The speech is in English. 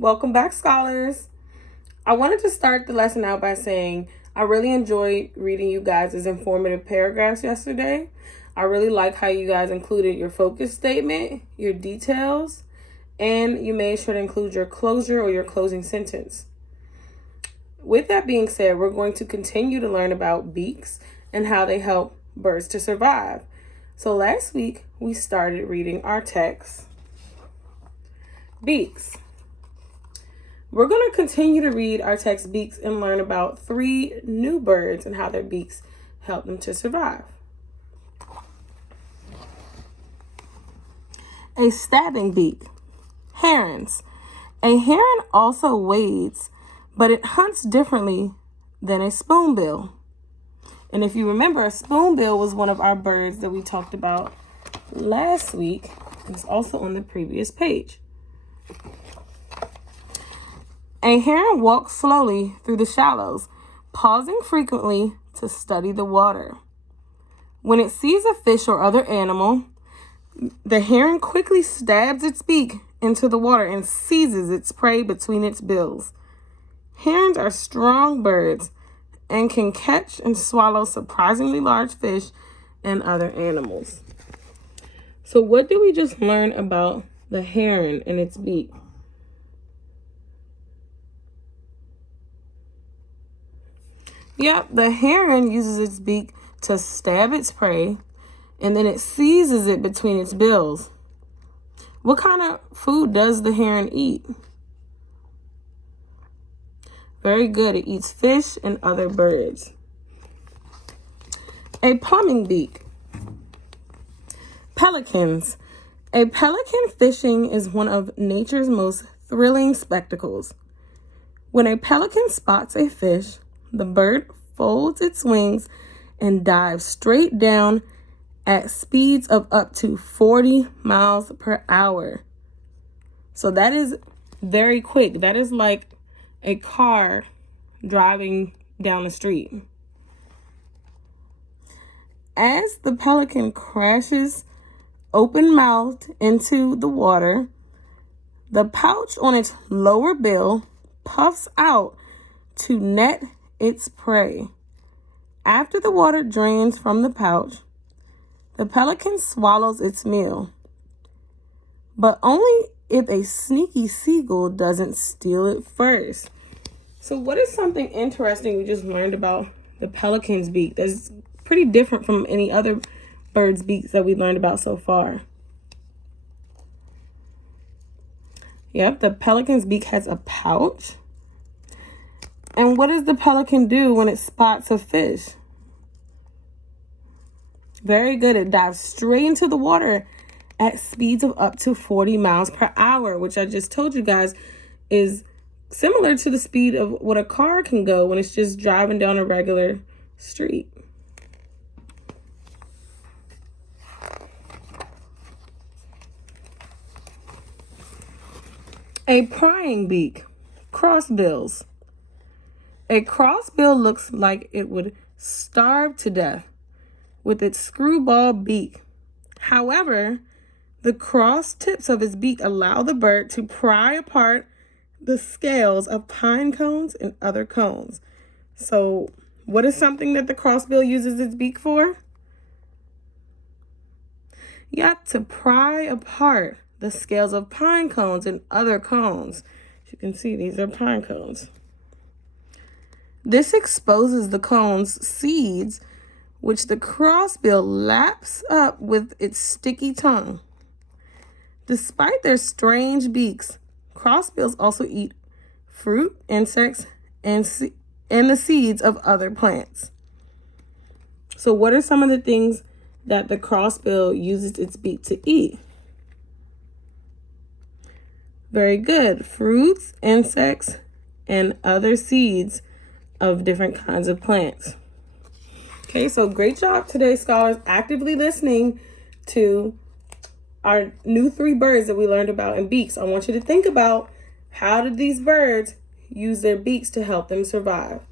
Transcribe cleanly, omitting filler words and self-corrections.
Welcome back, scholars. I wanted to start the lesson out by saying I really enjoyed reading you guys' informative paragraphs yesterday. I really like how you guys included your focus statement, your details, and you made sure to include your closure or your closing sentence. With that being said, we're going to continue to learn about beaks and how they help birds to survive. So last week, we started reading our text, Beaks. We're going to continue to read our text, Beaks, and learn about 3 new birds and how their beaks help them to survive. A stabbing beak. Herons. A heron also wades, but it hunts differently than a spoonbill. And if you remember, a spoonbill was one of our birds that we talked about last week. It's also on the previous page. A heron walks slowly through the shallows, pausing frequently to study the water. When it sees a fish or other animal, the heron quickly stabs its beak into the water and seizes its prey between its bills. Herons are strong birds and can catch and swallow surprisingly large fish and other animals. So what did we just learn about the heron and its beak? Yep, the heron uses its beak to stab its prey, and then it seizes it between its bills. What kind of food does the heron eat? Very good. It eats fish and other birds. A plumbing beak. Pelicans. A pelican fishing is one of nature's most thrilling spectacles. When a pelican spots a fish, the bird folds its wings and dives straight down at speeds of up to 40 miles per hour. So that is very quick. That is like a car driving down the street. As the pelican crashes open-mouthed into the water, the pouch on its lower bill puffs out to net its prey. After the water drains from the pouch, the pelican swallows its meal, but only if a sneaky seagull doesn't steal it first. So what is something interesting we just learned about the pelican's beak that's pretty different from any other bird's beaks that we learned about so far? Yep, the pelican's beak has a pouch. And what does the pelican do when it spots a fish? Very good. It dives straight into the water at speeds of up to 40 miles per hour, which I just told you guys is similar to the speed of what a car can go when it's just driving down a regular street. A prying beak. Crossbills. A crossbill looks like it would starve to death with its screwball beak. However, the cross tips of its beak allow the bird to pry apart the scales of pine cones and other cones. So, what is something that the crossbill uses its beak for? Yep, to pry apart the scales of pine cones and other cones. As you can see, these are pine cones. This exposes the cone's seeds, which the crossbill laps up with its sticky tongue. Despite their strange beaks, crossbills also eat fruit, insects, and the seeds of other plants. So what are some of the things that the crossbill uses its beak to eat? Very good. Fruits, insects, and other seeds of different kinds of plants. Okay, so great job today, scholars, actively listening to our new 3 birds that we learned about in beaks. I want you to think about, how did these birds use their beaks to help them survive?